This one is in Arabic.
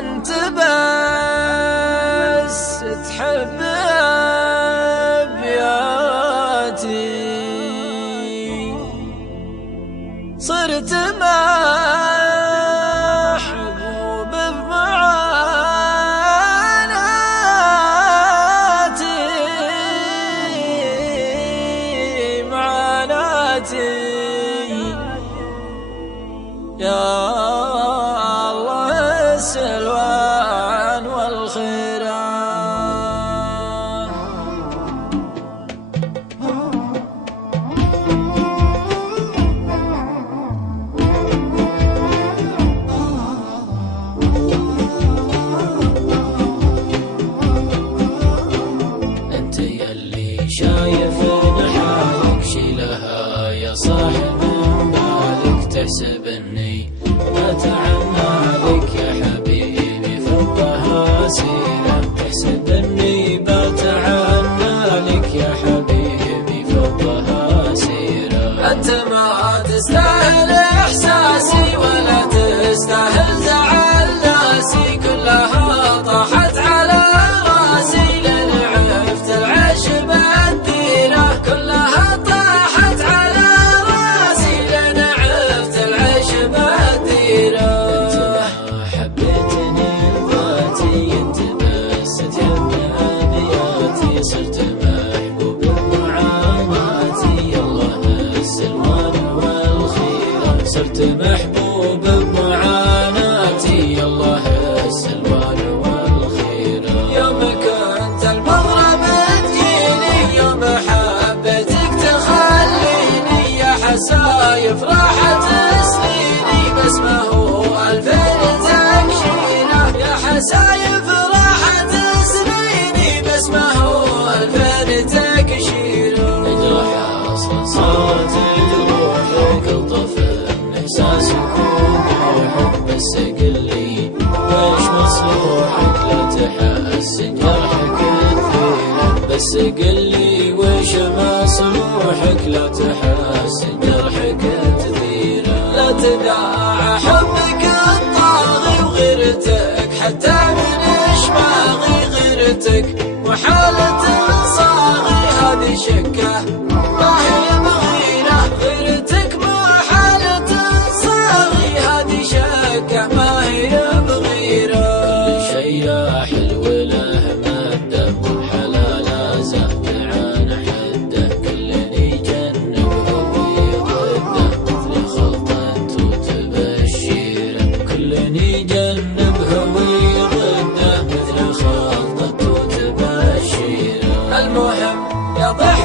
أنت بس تحب أبياتي صرت محبوب بمعاناتي يا الله السلوان والخيران. انت يلي شايف حالك شيلها يا صاحب بالك تحسب اني أتعنى لك يا حبيبي فضها سيرة تحسب اني بتعنى لك يا حبيبي فضها سيرة. انت ما تستاهل احساسي ولا تستاهل زعل ناسي كلها طاحت على راسي لين عرفت العيش بالديرة كلها طاحت على راسي لين عرفت العيش بالديرة. انت ما حبيتني لذاتي انت بس تحب ابياتي صرت محبوب بمعاناتي الله السلوان والخيرة صرت محبوب بمعاناتي الله السلوان والخيرة. يوم كنت المغرب تجيني يوم حبيتك تخليني يا حسايف راحت سنيني بس ما هو الفين تكشيره يا حسايف راحت سنيني بس ما هو الفين تكشيره. اجرح اصلا صارت جروحك الطفل احساسك وروحك بس قل لي ويش مصلوحك لا تحسن جرحك كثيره بس قل لي ويش مصلوحك لا تحسن جرحك كثيره. لا تداعى حبك الطاغي وغيرتك حتى من اشماغي غيرتك وحالة صاغي هذه شكه ما هي بغيره غيرتك محالة صاغي هذه شكه ما هي بغيره. كل شي يا حلو له مده والحلال زهد عن حده كلني جنبه ويضده مثل خلطة وتبشيره كلني جنبه ويضده مثل خلطة وتبشيره. المهم يا ضحك